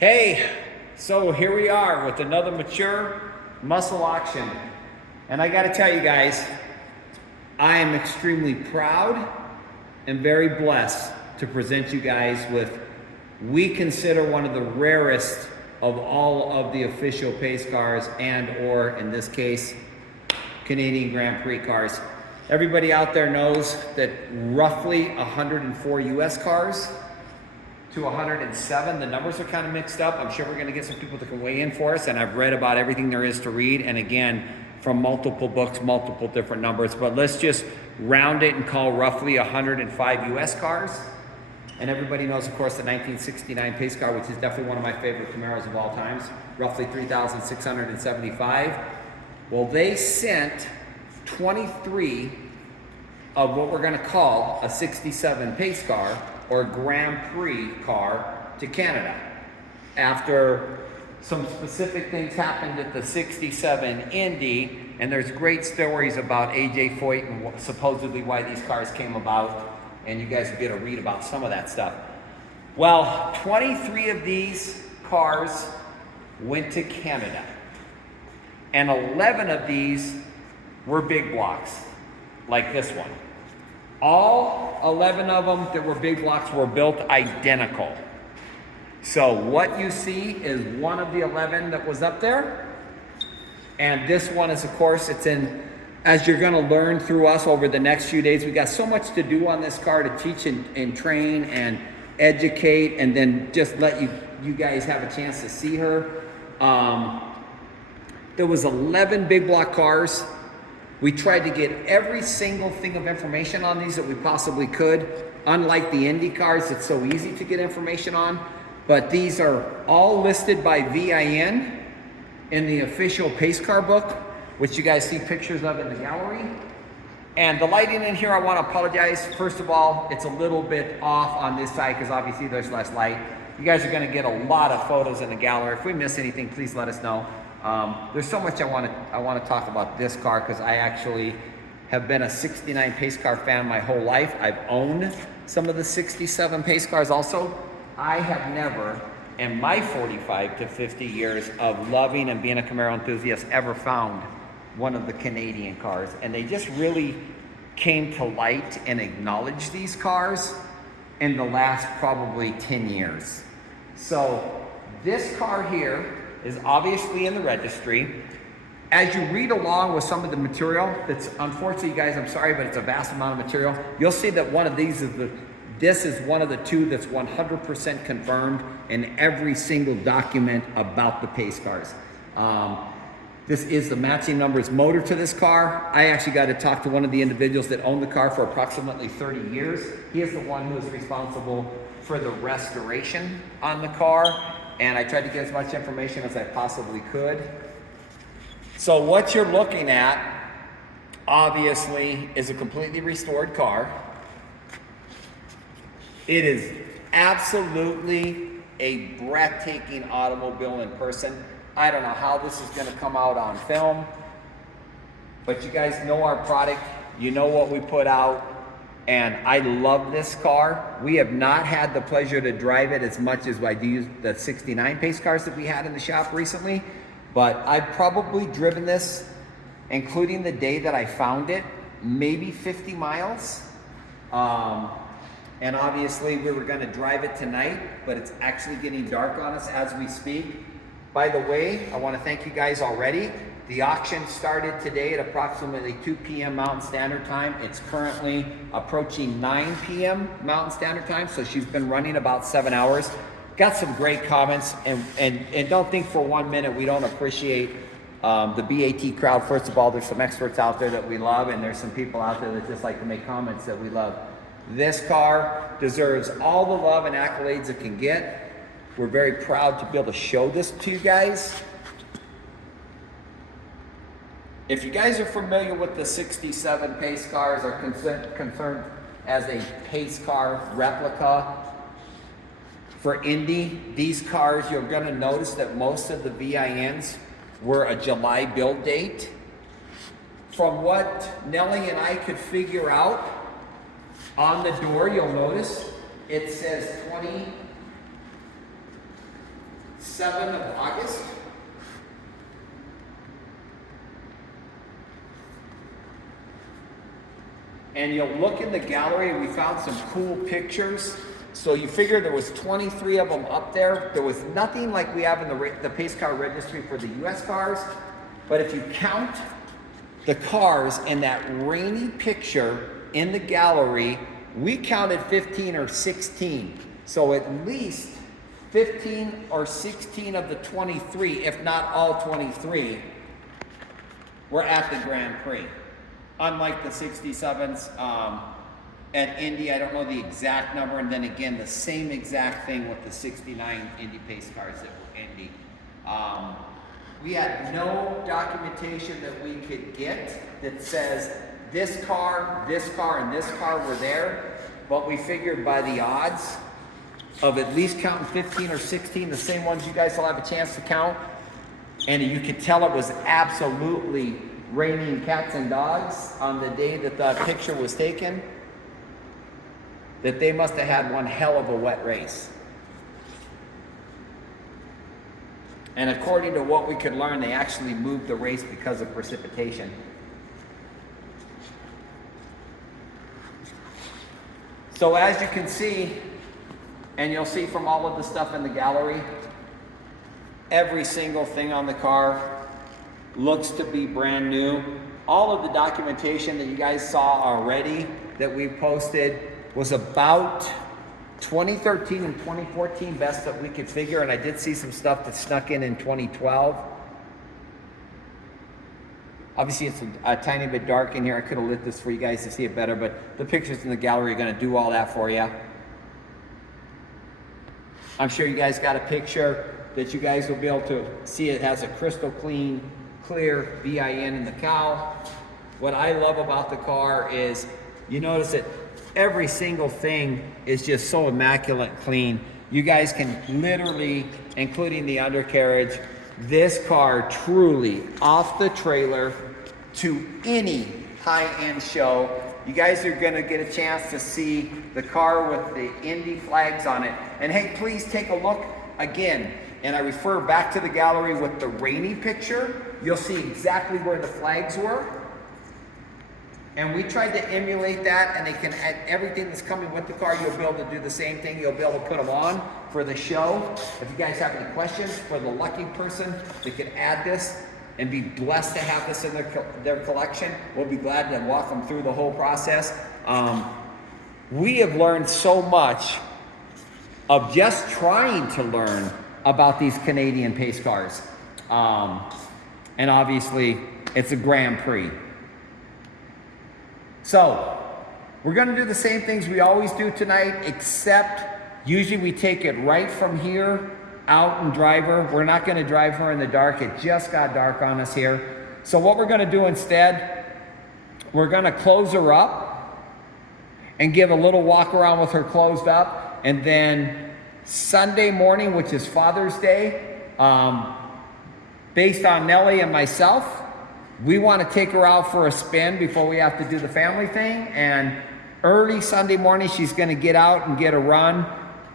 Hey, so here we are with another mature muscle auction. And I gotta tell you guys, I am extremely proud and very blessed to present you guys with, we consider one of the rarest of all of the official pace cars and or in this case, Canadian Grand Prix cars. Everybody out there knows that roughly 104 US cars to 107. The numbers are kind of mixed up. I'm sure we're going to get some people that can weigh in for us, and I've read about everything there is to read, and again, from multiple books, multiple different numbers, but let's just round it and call roughly 105 US cars. And everybody knows, of course, the 1969 pace car, which is definitely one of my favorite Camaros of all times, roughly 3,675. Well, they sent 23 of what we're going to call a 67 pace car or Grand Prix car to Canada after some specific things happened at the 67 Indy, and there's great stories about AJ Foyt and supposedly why these cars came about, and you guys will get to read about some of that stuff. Well, 23 of these cars went to Canada, and 11 of these were big blocks, like this one. All 11 of them that were big blocks were built identical. So what you see is one of the 11 that was up there. And this one is, of course, it's in, as you're gonna learn through us over the next few days, we got so much to do on this car to teach and train and educate, and then just let you guys have a chance to see her. There was 11 big block cars. We tried to get every single thing of information on these that we possibly could. Unlike the Indy cars, it's so easy to get information on. But these are all listed by VIN in the official pace car book, which you guys see pictures of in the gallery. And the lighting in here, I want to apologize. First of all, it's a little bit off on this side because obviously there's less light. You guys are going to get a lot of photos in the gallery. If we miss anything, please let us know. There's so much I want to talk about this car because I actually have been a 69 pace car fan my whole life. I've owned some of the 67 pace cars also. I have never, in my 45 to 50 years of loving and being a Camaro enthusiast, ever found one of the Canadian cars. And they just really came to light and acknowledged these cars in the last probably 10 years. So this car here is obviously in the registry. As you read along with some of the material, that's unfortunately, you guys, I'm sorry, but it's a vast amount of material. You'll see that one of these is this is one of the two that's 100% confirmed in every single document about the pace cars. This is the matching numbers motor to this car. I actually got to talk to one of the individuals that owned the car for approximately 30 years. He is the one who is responsible for the restoration on the car. And I tried to get as much information as I possibly could. So what you're looking at, obviously, is a completely restored car. It is absolutely a breathtaking automobile in person. I don't know how this is gonna come out on film, but you guys know our product, you know what we put out. And I love this car. We have not had the pleasure to drive it as much as I do the 69 pace cars that we had in the shop recently. But I've probably driven this, including the day that I found it, maybe 50 miles. And obviously we were gonna drive it tonight, but it's actually getting dark on us as we speak. By the way, I wanna thank you guys already. The auction started today at approximately 2 p.m. Mountain Standard Time. It's currently approaching 9 p.m. Mountain Standard Time, so she's been running about 7 hours. Got some great comments, and don't think for 1 minute we don't appreciate the BAT crowd. First of all, there's some experts out there that we love, and there's some people out there that just like to make comments that we love. This car deserves all the love and accolades it can get. We're very proud to be able to show this to you guys. If you guys are familiar with the 67 pace cars or concerned as a pace car replica for Indy, these cars, you're gonna notice that most of the VINs were a July build date. From what Nelly and I could figure out, on the door, you'll notice it says 7th of August. And you'll look in the gallery, we found some cool pictures. So you figure there was 23 of them up there. There was nothing like we have in the pace car registry for the US cars. But if you count the cars in that rainy picture in the gallery, we counted 15 or 16. So at least 15 or 16 of the 23, if not all 23, were at the Grand Prix. Unlike the 67s at Indy, I don't know the exact number, and then again, the same exact thing with the 69 Indy pace cars that were Indy. We had no documentation that we could get that says this car, and this car were there, but we figured by the odds of at least counting 15 or 16, the same ones you guys will have a chance to count, and you could tell it was absolutely raining cats and dogs on the day that the picture was taken, that they must have had one hell of a wet race. And according to what we could learn, they actually moved the race because of precipitation. So as you can see, and you'll see from all of the stuff in the gallery, every single thing on the car looks to be brand new. All of the documentation that you guys saw already that we posted was about 2013 and 2014 best that we could figure, and I did see some stuff that snuck in 2012. Obviously it's a tiny bit dark in here. I could have lit this for you guys to see it better, but the pictures in the gallery are going to do all that for you. I'm sure you guys got a picture that you guys will be able to see. It has a crystal clean, clear VIN in the cowl. What I love about the car is you notice that every single thing is just so immaculate clean. You guys can literally, including the undercarriage, this car truly off the trailer to any high-end show. You guys are gonna get a chance to see the car with the Indy flags on it. And hey, please take a look again. And I refer back to the gallery with the rainy picture. You'll see exactly where the flags were. And we tried to emulate that, and they can add everything that's coming with the car. You'll be able to do the same thing. You'll be able to put them on for the show. If you guys have any questions for the lucky person that can add this and be blessed to have this in their collection, we'll be glad to walk them through the whole process. We have learned so much of just trying to learn about these Canadian pace cars. And obviously, it's a Grand Prix. So, we're gonna do the same things we always do tonight, except usually we take it right from here out and drive her. We're not gonna drive her in the dark. It just got dark on us here. So what we're gonna do instead, we're gonna close her up and give a little walk around with her closed up. And then Sunday morning, which is Father's Day, based on Nellie and myself, we want to take her out for a spin before we have to do the family thing. And early Sunday morning, she's going to get out and get a run.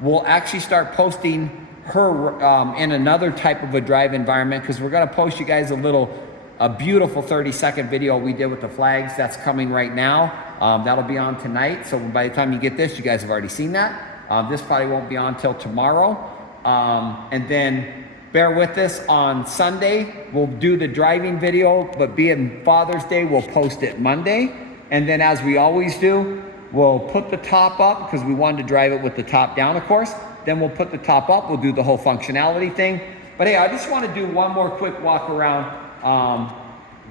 We'll actually start posting her in another type of a drive environment, because we're going to post you guys a beautiful 30-second video we did with the flags. That's coming right now. That'll be on tonight. So by the time you get this, you guys have already seen that. This probably won't be on till tomorrow. And then bear with us on Sunday. We'll do the driving video, but being Father's Day, we'll post it Monday. And then as we always do, we'll put the top up because we wanted to drive it with the top down, of course. Then we'll put the top up. We'll do the whole functionality thing. But hey, I just want to do one more quick walk around.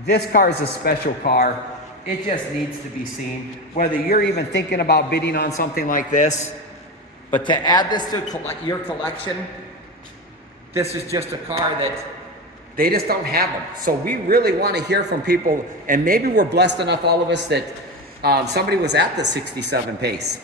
This car is a special car. It just needs to be seen. Whether you're even thinking about bidding on something like this, but to add this to your collection, this is just a car that they just don't have them. So we really want to hear from people, and maybe we're blessed enough, all of us, that somebody was at the 67 pace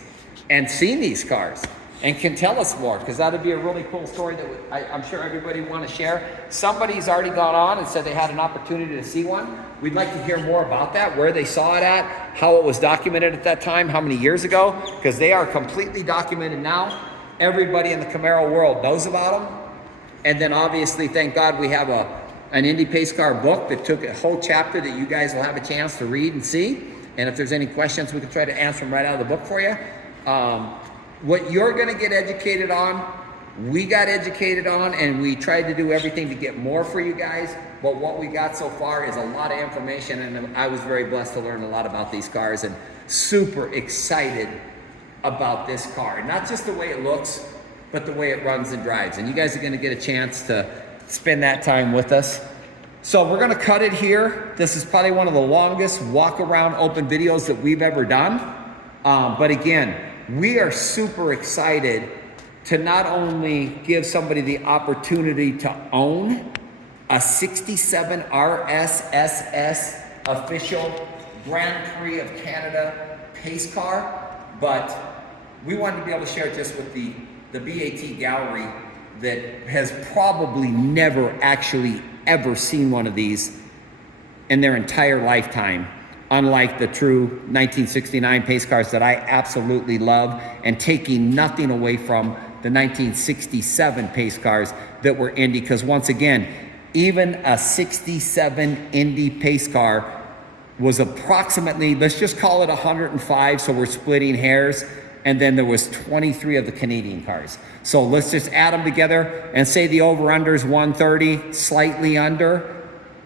and seen these cars and can tell us more, because that would be a really cool story that I'm sure everybody would want to share. Somebody's already gone on and said they had an opportunity to see one. We'd like to hear more about that, where they saw it at, how it was documented at that time, how many years ago, because they are completely documented now. Everybody in the Camaro world knows about them. And then obviously, thank God we have an Indy Pace Car book that took a whole chapter that you guys will have a chance to read and see. And if there's any questions, we can try to answer them right out of the book for you. What you're gonna get educated on, we got educated on, and we tried to do everything to get more for you guys. But what we got so far is a lot of information, and I was very blessed to learn a lot about these cars and super excited about this car. Not just the way it looks, but the way it runs and drives. And you guys are gonna get a chance to spend that time with us. So we're gonna cut it here. This is probably one of the longest walk around open videos that we've ever done. But again, we are super excited to not only give somebody the opportunity to own a 67 RSSS official Grand Prix of Canada pace car, but we wanted to be able to share it just with the BAT gallery that has probably never actually ever seen one of these in their entire lifetime, unlike the true 1969 pace cars that I absolutely love, and taking nothing away from the 1967 pace cars that were Indy, because once again, even a 67 Indy pace car was approximately, let's just call it 105, so we're splitting hairs, and then there was 23 of the Canadian cars. So let's just add them together and say the over-under is 130, slightly under,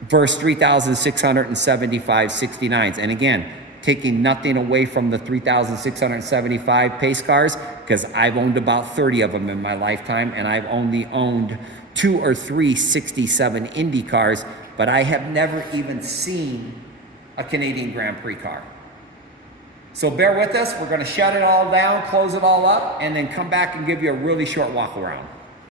versus 3,675 69s. And again, taking nothing away from the 3,675 pace cars, because I've owned about 30 of them in my lifetime, and I've only owned 2 or 3 67 Indy cars, but I have never even seen a Canadian Grand Prix car. So bear with us. We're going to shut it all down, close it all up, and then come back and give you a really short walk around.